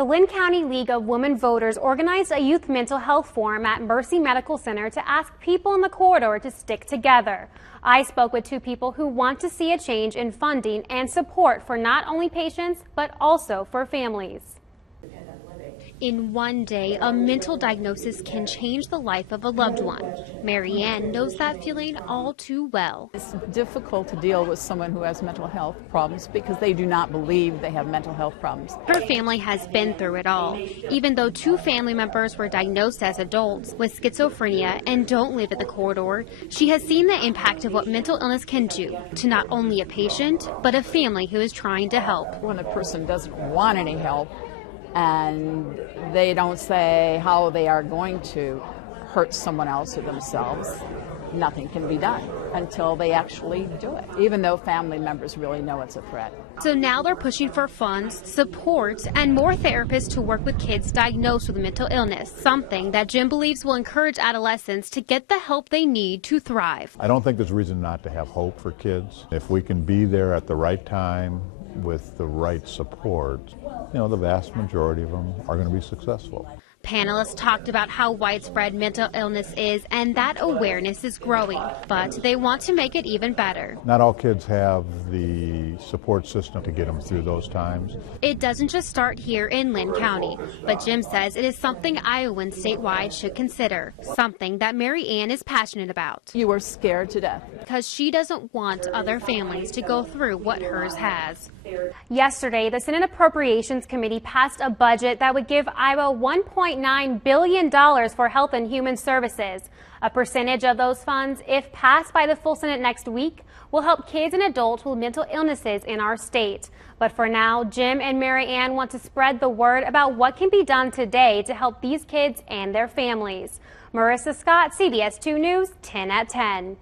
The Linn County League of Women Voters organized a youth mental health forum at Mercy Medical Center to ask people in the corridor to stick together. I spoke with two people who want to see a change in funding and support for not only patients, but also for families. In one day, a mental diagnosis can change the life of a loved one. Mary Ann knows that feeling all too well. It's difficult to deal with someone who has mental health problems because they do not believe they have mental health problems. Her family has been through it all. Even though two family members were diagnosed as adults with schizophrenia and don't live at the corridor, she has seen the impact of what mental illness can do to not only a patient, but a family who is trying to help. When a person doesn't want any help, and they don't say how they are going to hurt someone else or themselves, nothing can be done until they actually do it, even though family members really know it's a threat. So now they're pushing for funds, support, and more therapists to work with kids diagnosed with mental illness, something that Jim believes will encourage adolescents to get the help they need to thrive. I don't think there's reason not to have hope for kids. If we can be there at the right time with the right support, the vast majority of them are going to be successful. Panelists talked about how widespread mental illness is and that awareness is growing, but they want to make it even better. Not all kids have the support system to get them through those times. It doesn't just start here in Linn County, but Jim says it is something Iowans statewide should consider, something that Mary Ann is passionate about. You are scared to death. Because she doesn't want other families to go through what hers has. Yesterday, the Senate Appropriations Committee passed a budget that would give Iowa $1.9 billion for health and human services. A percentage of those funds, if passed by the full Senate next week, will help kids and adults with mental illnesses in our state. But for now, Jim and Mary Ann want to spread the word about what can be done today to help these kids and their families. Marissa Scott, CBS 2 News, 10 at 10.